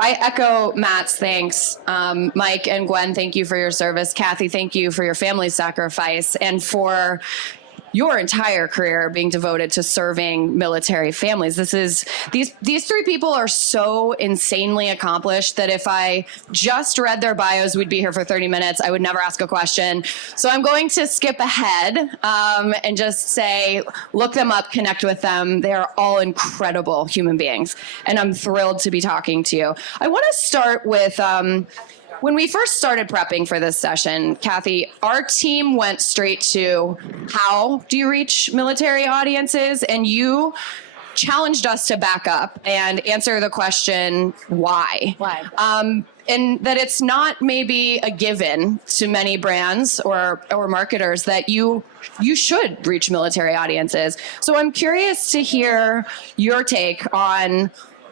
I echo Matt's thanks. Mike and Gwen, thank you for your service. Kathy, thank you for your family's sacrifice and for your entire career being devoted to serving military families. These three people are so insanely accomplished that if I just read their bios, we'd be here for 30 minutes. I would never ask a question. So I'm going to skip ahead and just say, look them up, connect with them. They are all incredible human beings, and I'm thrilled to be talking to you. I want to start with when we first started prepping for this session, Kathy, our team went straight to how do you reach military audiences? And you challenged us to back up and answer the question, why? Why? And that it's not maybe a given to many brands or marketers that you should reach military audiences. So I'm curious to hear your take on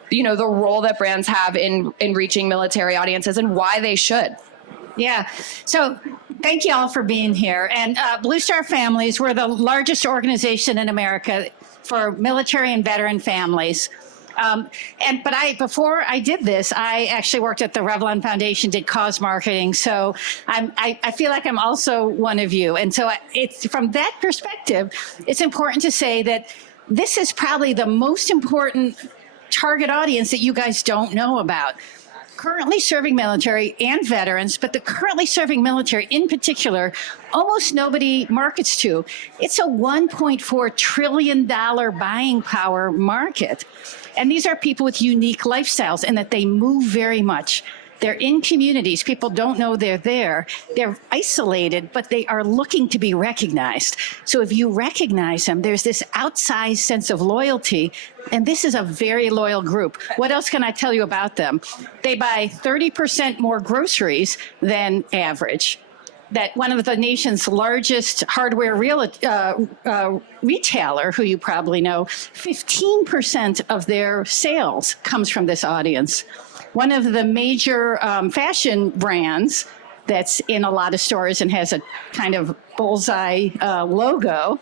the role that brands have in reaching military audiences and why they should. Yeah. So thank you all for being here. And Blue Star Families, we're the largest organization in America for military and veteran families. Before I did this, I actually worked at the Revlon Foundation, did cause marketing. So I feel like I'm also one of you. And so it's from that perspective, it's important to say that this is probably the most important target audience that you guys don't know about. Currently serving military and veterans, but the currently serving military in particular, almost nobody markets to. It's a $1.4 trillion buying power market. And these are people with unique lifestyles and that they move very much. They're in communities. People don't know they're there. They're isolated, but they are looking to be recognized. So if you recognize them, there's this outsized sense of loyalty. And this is a very loyal group. What else can I tell you about them? They buy 30% more groceries than average. That one of the nation's largest hardware retailer, who you probably know, 15% of their sales comes from this audience. One of the major fashion brands that's in a lot of stores and has a kind of bullseye logo.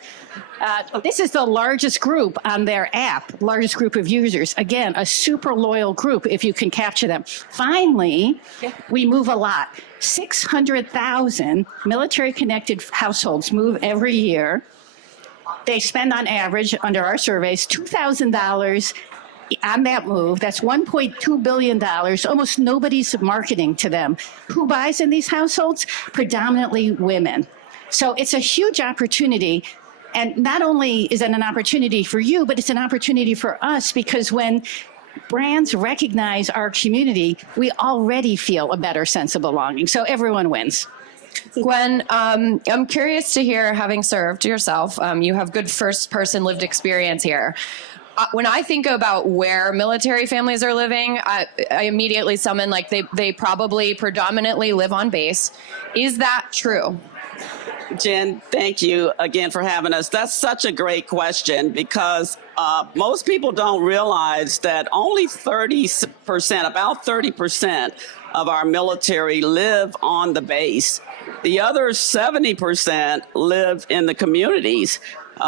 This is the largest group on their app, largest group of users. Again, a super loyal group if you can capture them. Finally, we move a lot. 600,000 military-connected households move every year. They spend on average, under our surveys, $2,000 on that move. That's $1.2 billion. Almost nobody's marketing to them. Who buys in these households? Predominantly women. So it's a huge opportunity. And not only is it an opportunity for you, but it's an opportunity for us, because when brands recognize our community, we already feel a better sense of belonging. So everyone wins. Gwen, I'm curious to hear, having served yourself, you have good first-person lived experience here. When I think about where military families are living, I immediately summon, like, they probably predominantly live on base. Is that true? Jen, thank you again for having us. That's such a great question, because most people don't realize that only 30%, about 30% of our military live on the base. The other 70% live in the communities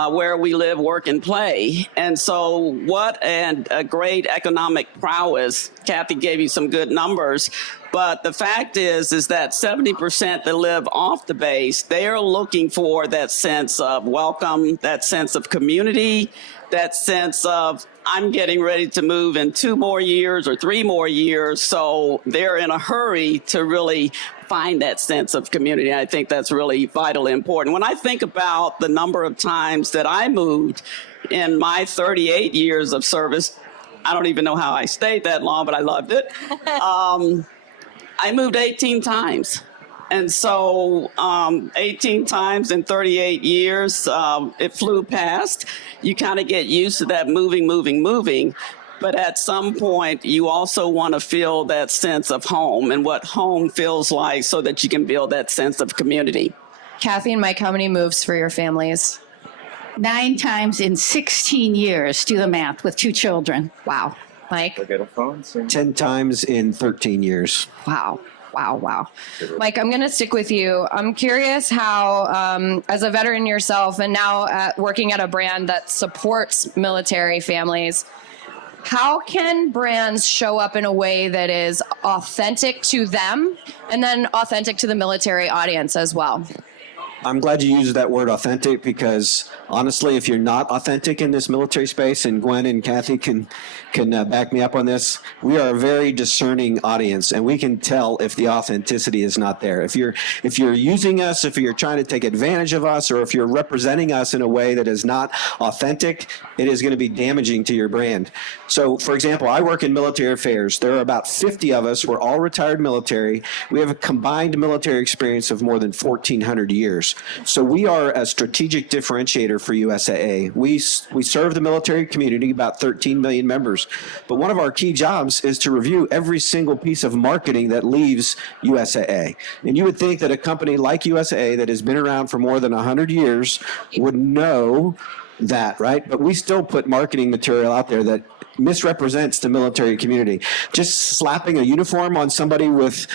where we live, work, and play. And so what a great economic prowess. Kathy gave you some good numbers. But the fact is that 70% that live off the base, they are looking for that sense of welcome, that sense of community, that sense of, I'm getting ready to move in 2 more years or 3 more years. So they're in a hurry to really find that sense of community. I think that's really vitally important. When I think about the number of times that I moved in my 38 years of service, I don't even know how I stayed that long, but I loved it. I moved 18 times. And so 18 times in 38 years, it flew past. You kind of get used to that moving. But at some point, you also want to feel that sense of home and what home feels like, so that you can build that sense of community. Kathy and Mike, how many moves for your families? 9 times in 16 years. Do the math with 2 children. Wow. Mike? 10 times in 13 years. Wow. Mike, I'm going to stick with you. I'm curious how, as a veteran yourself and now working at a brand that supports military families, how can brands show up in a way that is authentic to them and then authentic to the military audience as well? I'm glad you used that word authentic, because honestly, if you're not authentic in this military space, and Gwen and Kathy can back me up on this, we are a very discerning audience, and we can tell if the authenticity is not there. If you're using us, if you're trying to take advantage of us, or if you're representing us in a way that is not authentic, it is going to be damaging to your brand. So, for example, I work in military affairs. There are about 50 of us. We're all retired military. We have a combined military experience of more than 1,400 years. So we are a strategic differentiator for USAA. We serve the military community, about 13 million members. But one of our key jobs is to review every single piece of marketing that leaves USAA. And you would think that a company like USAA that has been around for more than 100 years would know that, right? But we still put marketing material out there that misrepresents the military community. Just slapping a uniform on somebody with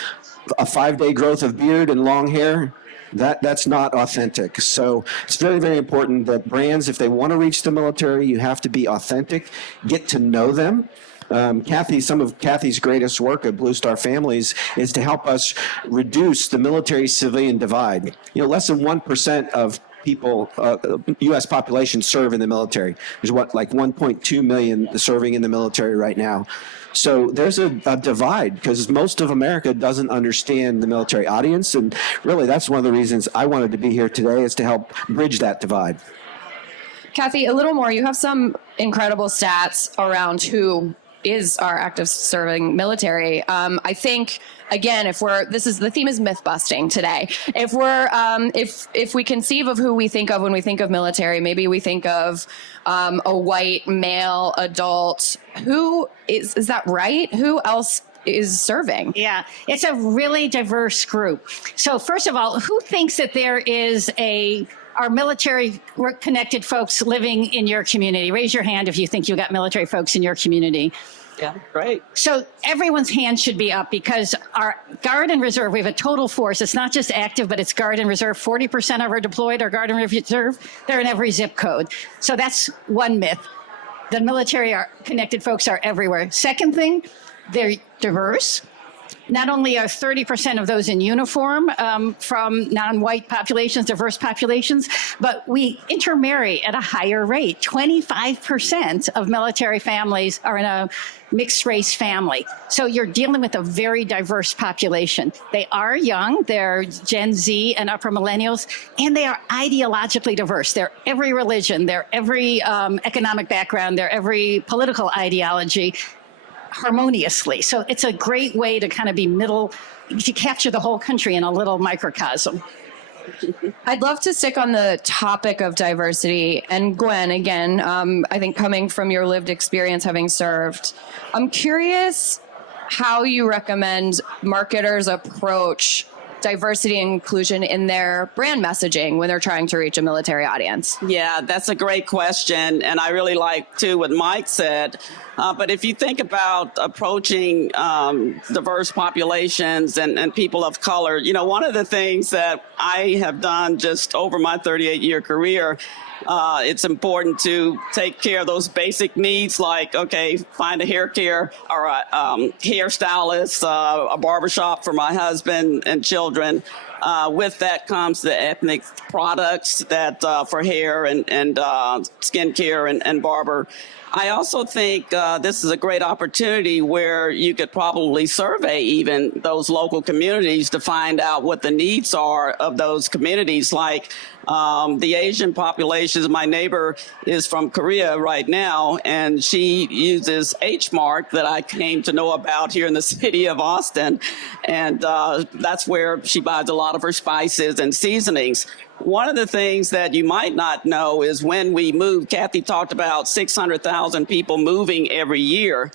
a 5-day growth of beard and long hair, that's not authentic. So it's very, very important that brands, if they want to reach the military, you have to be authentic, get to know them. Some of Kathy's greatest work at Blue Star Families is to help us reduce the military-civilian divide. Less than 1% of people, U.S. population serve in the military. There's like 1.2 million serving in the military right now. So there's a divide, because most of America doesn't understand the military audience. And really, that's one of the reasons I wanted to be here today, is to help bridge that divide. Kathy, a little more. You have some incredible stats around who is our active serving military. I think, again, the theme is myth busting today. If we conceive of who we think of when we think of military, maybe we think of a white male adult. Who is that right? Who else is serving? Yeah, it's a really diverse group. So first of all, who thinks that there is are military connected folks living in your community? Raise your hand if you think you got military folks in your community. Yeah, great. So everyone's hand should be up, because our Guard and Reserve, we have a total force. It's not just active, but it's Guard and Reserve. 40% of our deployed are Guard and Reserve. They're in every zip code. So that's one myth. The military connected folks are everywhere. Second thing, they're diverse. Not only are 30% of those in uniform from non-white populations, diverse populations, but we intermarry at a higher rate. 25% of military families are in a mixed race family. So you're dealing with a very diverse population. They are young, they're Gen Z and upper millennials, and they are ideologically diverse. They're every religion, they're every economic background, they're every political ideology, harmoniously. So it's a great way to kind of be to capture the whole country in a little microcosm. I'd love to stick on the topic of diversity. And Gwen, again, I think coming from your lived experience having served, I'm curious how you recommend marketers approach diversity and inclusion in their brand messaging when they're trying to reach a military audience. Yeah, that's a great question. And I really like, too, what Mike said. But if you think about approaching diverse populations and people of color, one of the things that I have done just over my 38-year career, it's important to take care of those basic needs, like, okay, find a hair care or a hairstylist, a barbershop for my husband and children. With that comes the ethnic products that for hair and skincare and barber. I also think this is a great opportunity where you could probably survey even those local communities to find out what the needs are of those communities. Like the Asian populations, my neighbor is from Korea right now, and she uses H Mark that I came to know about here in the city of Austin. And that's where she buys a lot of her spices and seasonings. One of the things that you might not know is when we move, Kathy talked about 600,000 people moving every year.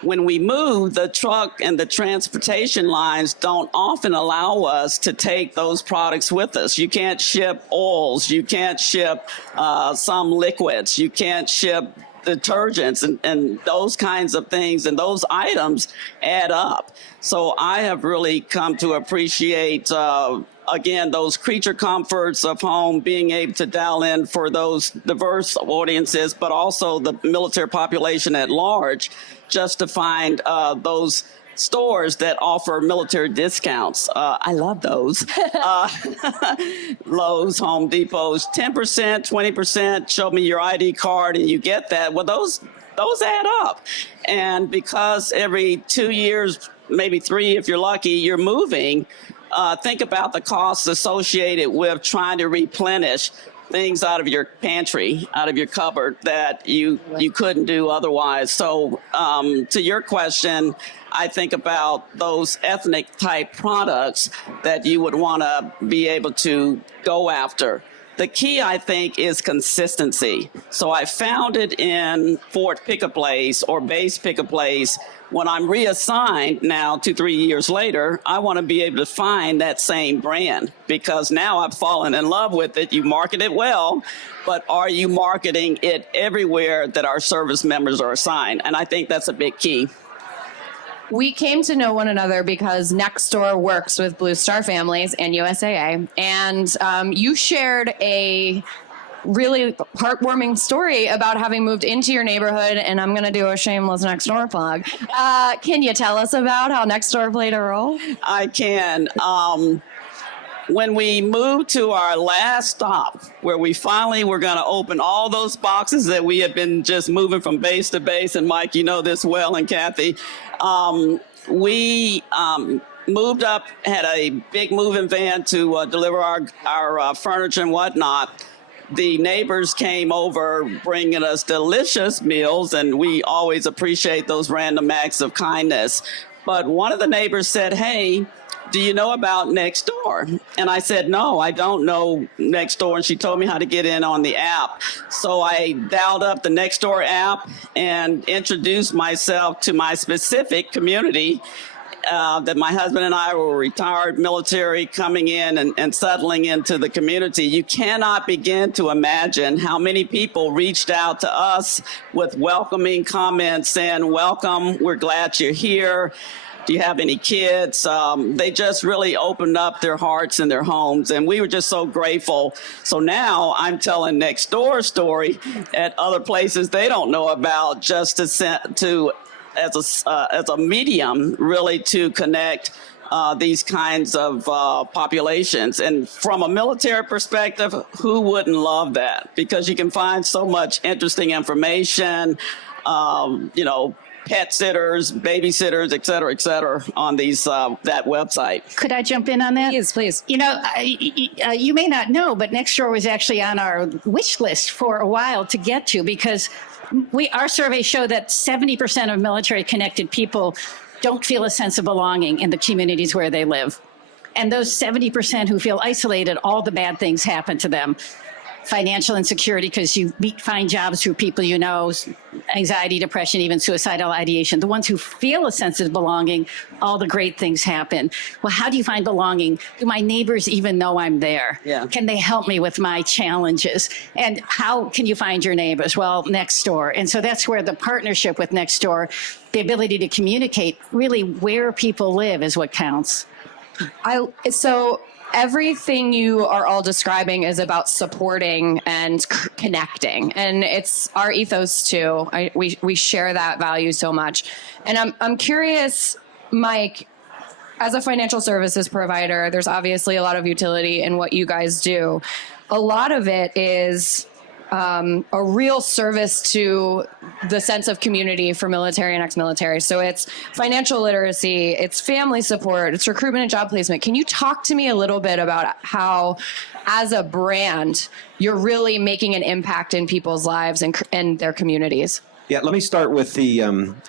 When we move, the truck and the transportation lines don't often allow us to take those products with us. You can't ship oils, you can't ship some liquids, you can't ship detergents and those kinds of things, and those items add up. So I have really come to appreciate again, those creature comforts of home, being able to dial in for those diverse audiences, but also the military population at large, just to find those stores that offer military discounts. I love those. Lowe's, Home Depot's, 10%, 20%, show me your ID card and you get that. Well, those add up. And because every 2 years, maybe 3 if you're lucky, you're moving, think about the costs associated with trying to replenish things out of your pantry, out of your cupboard that you couldn't do otherwise. So to your question, I think about those ethnic type products that you would want to be able to go after. The key, I think, is consistency. So I found it in Fort Pick-a-Place or Base Pick-a-Place. When I'm reassigned now 2-3 years later, I want to be able to find that same brand because now I've fallen in love with it. You market it well, but are you marketing it everywhere that our service members are assigned? And I think that's a big key. We came to know one another because Nextdoor works with Blue Star families and USAA, and you shared a really heartwarming story about having moved into your neighborhood, and I'm going to do a shameless Nextdoor plug. Can you tell us about how Nextdoor played a role? I can. When we moved to our last stop, where we finally were going to open all those boxes that we had been just moving from base to base, and Mike, you know this well, and Kathy, we moved up, had a big moving van to deliver our furniture and whatnot. The neighbors came over bringing us delicious meals, and we always appreciate those random acts of kindness. But one of the neighbors said, "Hey, do you know about Nextdoor?" And I said, "No, I don't know Nextdoor." And she told me how to get in on the app. So I dialed up the Nextdoor app and introduced myself to my specific community, that my husband and I were retired military coming in and settling into the community. You cannot begin to imagine how many people reached out to us with welcoming comments saying, "Welcome, we're glad you're here. Do you have any kids?" They just really opened up their hearts and their homes, and we were just so grateful. So now I'm telling Nextdoor story at other places they don't know about, just to as a medium really to connect these kinds of populations. And from a military perspective, who wouldn't love that? Because you can find so much interesting information, pet sitters, babysitters, et cetera, on these that website. Could I jump in on that? Please. You know, you may not know, but Nextdoor was actually on our wish list for a while to get to, because our surveys show that 70% of military-connected people don't feel a sense of belonging in the communities where they live. And those 70% who feel isolated, all the bad things happen to them. Financial insecurity, because you find jobs through people you know, anxiety, depression, even suicidal ideation. The ones who feel a sense of belonging, all the great things happen. Well, how do you find belonging? Do my neighbors even know I'm there? Yeah. Can they help me with my challenges? And how can you find your neighbors? Well, Nextdoor. And so that's where the partnership with Nextdoor, the ability to communicate really where people live, is what counts. So everything you are all describing is about supporting and connecting, and it's our ethos too. We share that value so much. And I'm curious, Mike, as a financial services provider, there's obviously a lot of utility in what you guys do. A lot of it is a real service to the sense of community for military and ex-military. So it's financial literacy, it's family support, it's recruitment and job placement. Can you talk to me a little bit about how, as a brand, you're really making an impact in people's lives and their communities? Yeah, let me start with the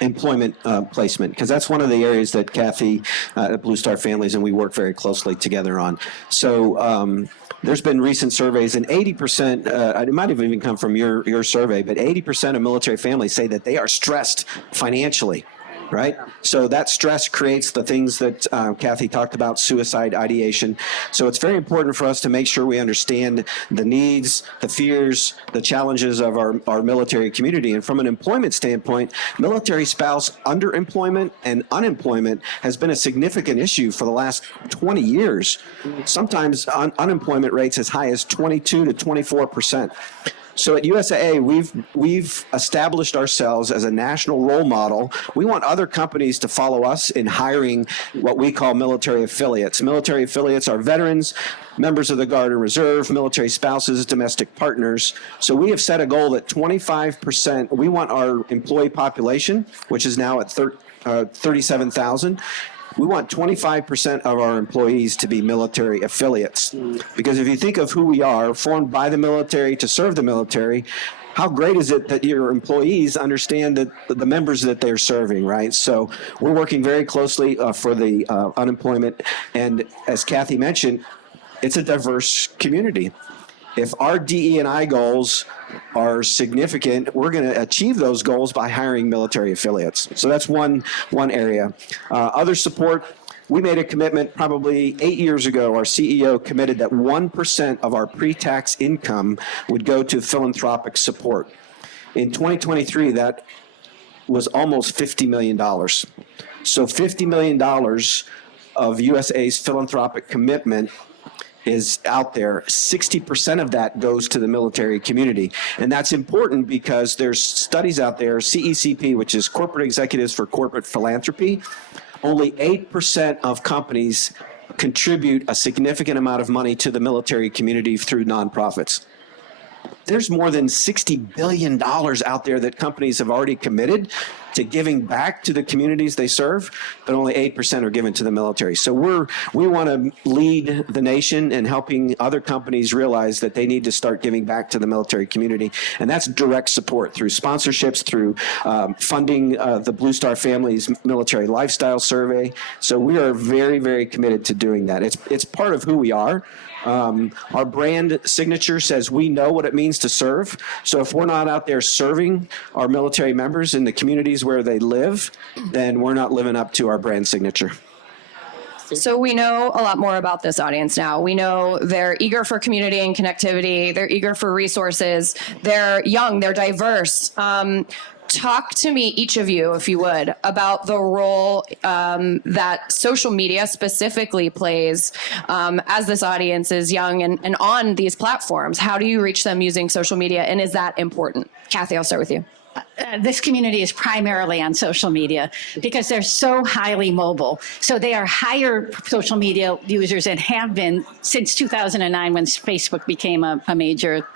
employment placement, because that's one of the areas that Kathy at Blue Star Families and we work very closely together on. So there's been recent surveys, and 80%, it might have even come from your survey, but 80% of military families say that they are stressed financially. right? So that stress creates the things that Kathy talked about, suicide ideation. So it's very important for us to make sure we understand the needs, the fears, the challenges of our military community. And from an employment standpoint, military spouse underemployment and unemployment has been a significant issue for the last 20 years. Sometimes unemployment rates as high as 22 to 24%. So at USAA, we've established ourselves as a national role model. We want other companies to follow us in hiring what we call military affiliates. Military affiliates are veterans, members of the Guard and Reserve, military spouses, domestic partners. So we have set a goal that 25%, we want our employee population, which is now at 37,000, we want 25% of our employees to be military affiliates. Because if you think of who we are, formed by the military to serve the military, how great is it that your employees understand that the members that they're serving, right? So we're working very closely for the unemployment. And as Kathy mentioned, it's a diverse community. If our DE&I goals are significant, we're going to achieve those goals by hiring military affiliates. So that's one area. Other support, we made a commitment probably 8 years ago. Our CEO committed that 1% of our pre-tax income would go to philanthropic support. In 2023, that was almost $50 million. So $50 million of USA's philanthropic commitment is out there. 60% of that goes to the military community. And that's important because there's studies out there, CECP, which is Corporate Executives for Corporate Philanthropy, only 8% of companies contribute a significant amount of money to the military community through nonprofits. There's more than $60 billion out there that companies have already committed to giving back to the communities they serve, but only 8% are given to the military. So we want to lead the nation in helping other companies realize that they need to start giving back to the military community. And that's direct support through sponsorships, through funding the Blue Star Family's military lifestyle survey. So we are very, very committed to doing that. It's part of who we are. Our brand signature says we know what it means to serve. So if we're not out there serving our military members in the communities where they live, then we're not living up to our brand signature. So we know a lot more about this audience now. We know they're eager for community and connectivity. They're eager for resources. They're young. They're diverse. Talk to me, each of you, if you would, about the role that social media specifically plays as this audience is young and on these platforms. How do you reach them using social media, and is that important? Kathy, I'll start with you. This community is primarily on social media because they're so highly mobile. So they are higher social media users and have been since 2009 when Facebook became a major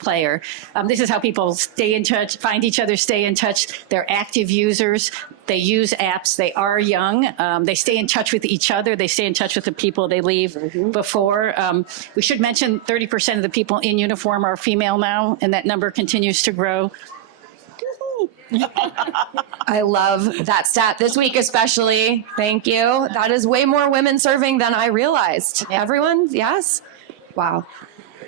player. This is how people stay in touch, find each other, stay in touch. They're active users. They use apps. They are young. They stay in touch with each other. They stay in touch with the people they leave before. We should mention 30% of the people in uniform are female now, and that number continues to grow. I love that stat this week, especially. Thank you. That is way more women serving than I realized. Yeah. Everyone, yes? Wow.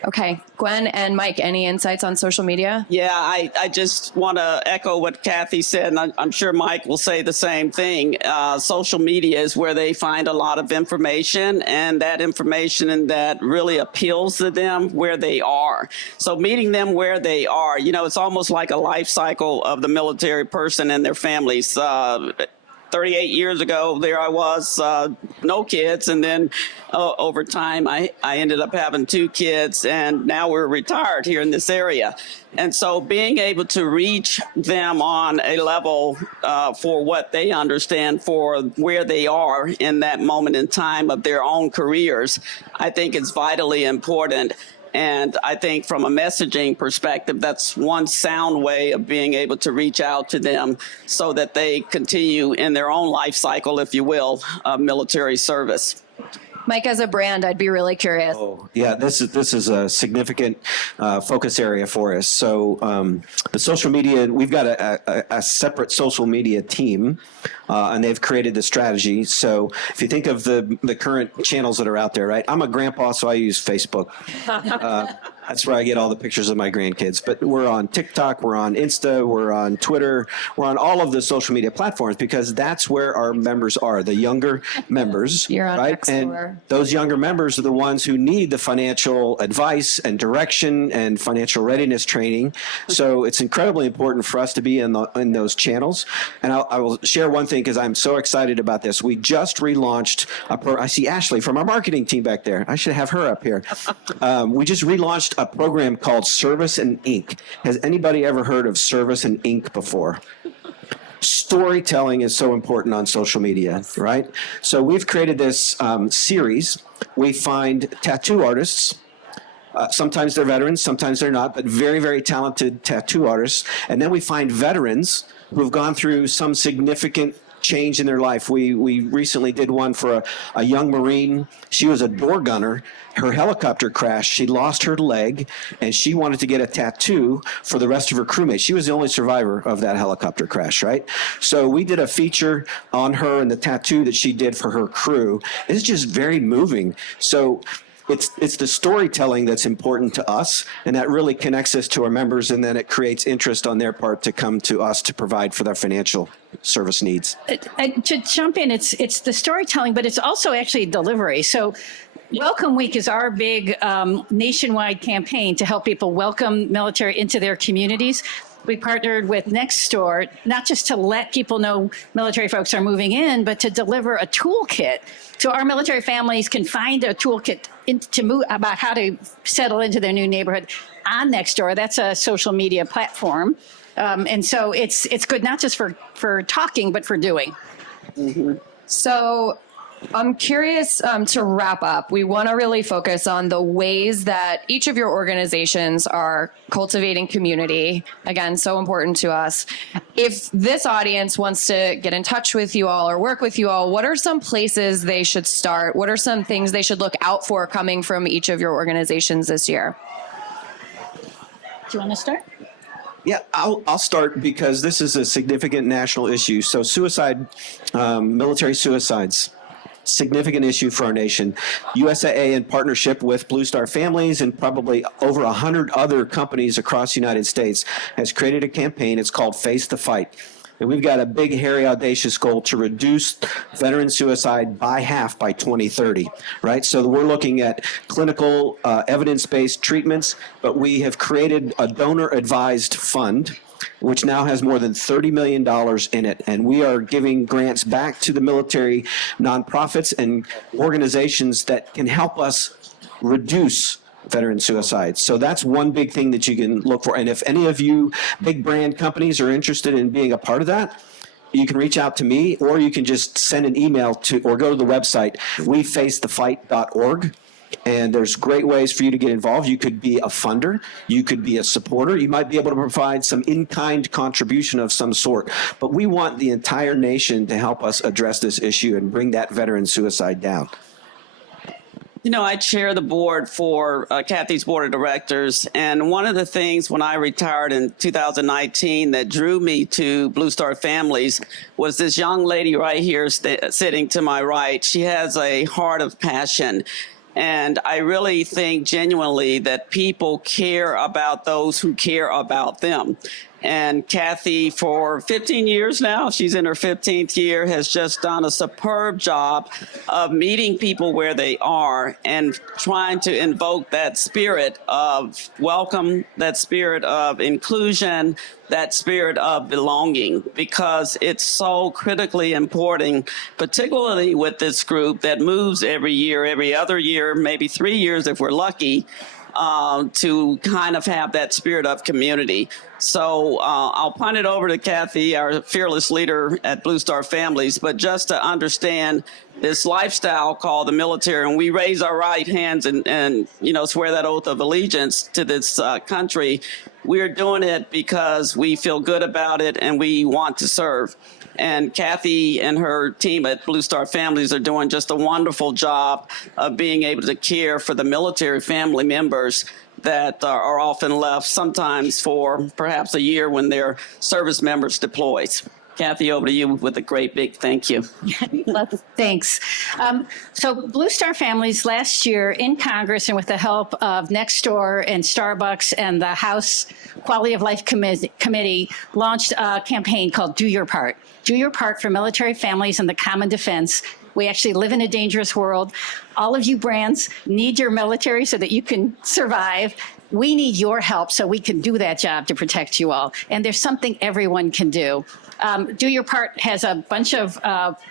Okay, Gwen and Mike, any insights on social media? Yeah, I just want to echo what Kathy said, and I'm sure Mike will say the same thing. Social media is where they find a lot of information, and that information that really appeals to them where they are. So meeting them where they are, you know, it's almost like a life cycle of the military person and their families. 38 years ago, there I was, no kids, and then over time, I ended up having 2 kids, and now we're retired here in this area. And so being able to reach them on a level for what they understand, for where they are in that moment in time of their own careers, I think is vitally important. And I think from a messaging perspective, that's one sound way of being able to reach out to them so that they continue in their own life cycle, if you will, of military service. Mike, as a brand, I'd be really curious. Oh, yeah, this is a significant focus area for us. So the social media, we've got a separate social media team, and they've created the strategy. So if you think of the current channels that are out there, right? I'm a grandpa, so I use Facebook. That's where I get all the pictures of my grandkids. But we're on TikTok, we're on Insta, we're on Twitter, we're on all of the social media platforms because that's where our members are, the younger members. You're on right? Nextdoor. And those younger members are the ones who need the financial advice and direction and financial readiness training. So it's incredibly important for us to be in those channels. And I will share one thing because I'm so excited about this. We just relaunched I see Ashley from our marketing team back there. I should have her up here. We just relaunched a program called Service and Ink. Has anybody ever heard of Service and Ink before? Storytelling is so important on social media, right? So we've created this series. We find tattoo artists. Sometimes they're veterans, sometimes they're not, but very, very talented tattoo artists. And then we find veterans who've gone through some significant change in their life. We recently did one for a young Marine. She was a door gunner. Her helicopter crashed. She lost her leg, and she wanted to get a tattoo for the rest of her crewmates. She was the only survivor of that helicopter crash, right? So we did a feature on her and the tattoo that she did for her crew. It's just very moving. So it's the storytelling that's important to us, and that really connects us to our members, and then it creates interest on their part to come to us to provide for their financial service needs. To jump in, it's the storytelling, but it's also actually delivery. So Welcome Week is our big nationwide campaign to help people welcome military into their communities. We partnered with Nextdoor, not just to let people know military folks are moving in, but to deliver a toolkit. So our military families can find a toolkit to move about how to settle into their new neighborhood on Nextdoor. That's a social media platform. And so it's good not just for talking, but for doing. Mm-hmm. So I'm curious to wrap up. We want to really focus on the ways that each of your organizations are cultivating community. Again, so important to us. If this audience wants to get in touch with you all or work with you all, what are some places they should start? What are some things they should look out for coming from each of your organizations this year? Do you want to start? Yeah, I'll start because this is a significant national issue. So suicide, military suicides, significant issue for our nation. USAA, in partnership with Blue Star Families and probably over 100 other companies across the United States, has created a campaign. It's called Face the Fight. And we've got a big, hairy, audacious goal to reduce veteran suicide by half by 2030, right? So we're looking at clinical evidence-based treatments, but we have created a donor-advised fund which now has more than $30 million in it. And we are giving grants back to the military nonprofits and organizations that can help us reduce veteran suicides. So that's one big thing that you can look for. And if any of you big brand companies are interested in being a part of that, you can reach out to me, or you can just send an email to, or go to the website, wefacethefight.org. And there's great ways for you to get involved. You could be a funder. You could be a supporter. You might be able to provide some in-kind contribution of some sort. But we want the entire nation to help us address this issue and bring that veteran suicide down. You know, I chair the board for Kathy's board of directors, and one of the things when I retired in 2019 that drew me to Blue Star Families was this young lady right here sitting to my right. She has a heart of passion. And I really think genuinely that people care about those who care about them. And Kathy, for 15 years now, she's in her 15th year, has just done a superb job of meeting people where they are and trying to invoke that spirit of welcome, that spirit of inclusion, that spirit of belonging, because it's so critically important, particularly with this group that moves every year, every other year, maybe 3 years if we're lucky, to kind of have that spirit of community. So I'll punt it over to Kathy, our fearless leader at Blue Star Families, but just to understand this lifestyle called the military, and we raise our right hands and you know, swear that oath of allegiance to this country. We're doing it because we feel good about it and we want to serve. And Kathy and her team at Blue Star Families are doing just a wonderful job of being able to care for the military family members that are often left sometimes for perhaps a year when their service members deploys. Kathy, over to you with a great big thank you. Thanks. So Blue Star Families last year in Congress and with the help of Nextdoor and Starbucks and the House Quality of Life Committee launched a campaign called Do Your Part. Do Your Part for military families and the common defense. We actually live in a dangerous world. All of you brands need your military so that you can survive. We need your help so we can do that job to protect you all. And there's something everyone can do. Do Your Part has a bunch of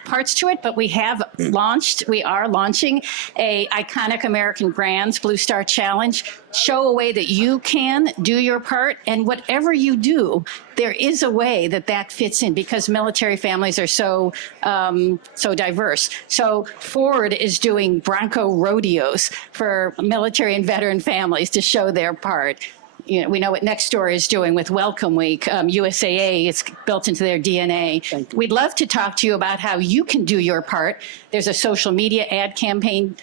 parts to it, but we are launching a iconic American brands Blue Star Challenge. Show a way that you can do your part, and whatever you do, there is a way that fits in because military families are so diverse. So Ford is doing Bronco rodeos for military and veteran families to show their part. You know, we know what Nextdoor is doing with Welcome Week, USAA, it's built into their DNA. We'd love to talk to you about how you can do your part. There's a social media ad campaign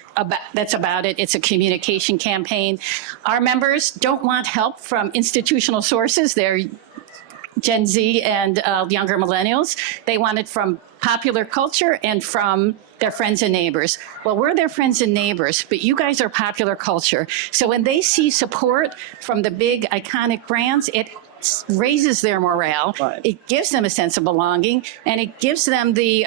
that's about it. It's a communication campaign. Our members don't want help from institutional sources. They're Gen Z and younger millennials. They want it from popular culture and from their friends and neighbors. Well, we're their friends and neighbors, but you guys are popular culture. So when they see support from the big iconic brands, it raises their morale. Right. It gives them a sense of belonging, and it gives them the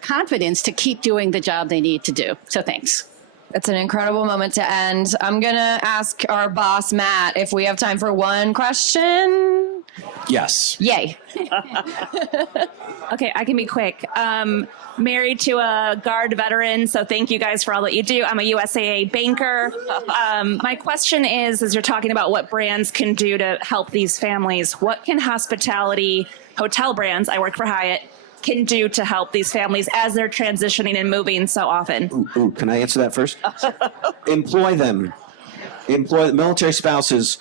confidence to keep doing the job they need to do. So thanks. It's an incredible moment to end. I'm going to ask our boss, Matt, if we have time for one question. Yes. Yay. Okay, I can be quick. Married to a Guard veteran, so thank you guys for all that you do. I'm a USAA banker. My question is, as you're talking about what brands can do to help these families, what can hospitality hotel brands, I work for Hyatt, can do to help these families as they're transitioning and moving so often? Can I answer that first? Employ them. Employ military spouses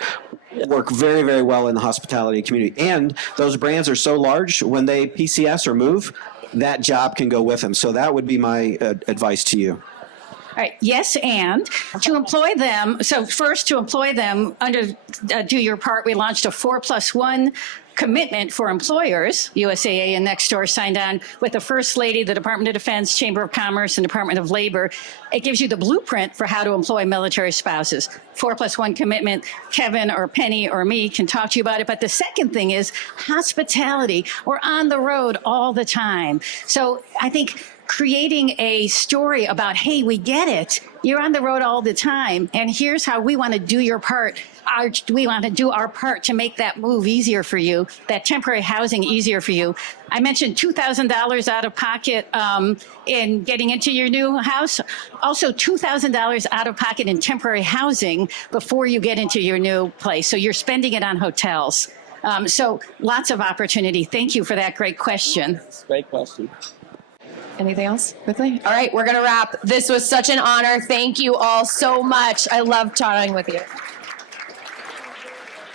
work very, very well in the hospitality community. And those brands are so large, when they PCS or move, that job can go with them. So that would be my advice to you. All right. Yes, and to employ them. So first, to employ them under Do Your Part, we launched a 4+1 commitment for employers. USAA and Nextdoor signed on with the First Lady, the Department of Defense, Chamber of Commerce, and Department of Labor. It gives you the blueprint for how to employ military spouses. 4+1 commitment. Kevin or Penny or me can talk to you about it. But the second thing is hospitality. We're on the road all the time. So I think creating a story about, hey, we get it. You're on the road all the time. And here's how we want to do your part. We want to do our part to make that move easier for you, that temporary housing easier for you. I mentioned $2,000 out of pocket in getting into your new house. Also, $2,000 out of pocket in temporary housing before you get into your new place. So you're spending it on hotels. So lots of opportunity. Thank you for that great question. Great question. Anything else quickly? All right, we're going to wrap. This was such an honor. Thank you all so much. I love chatting with you.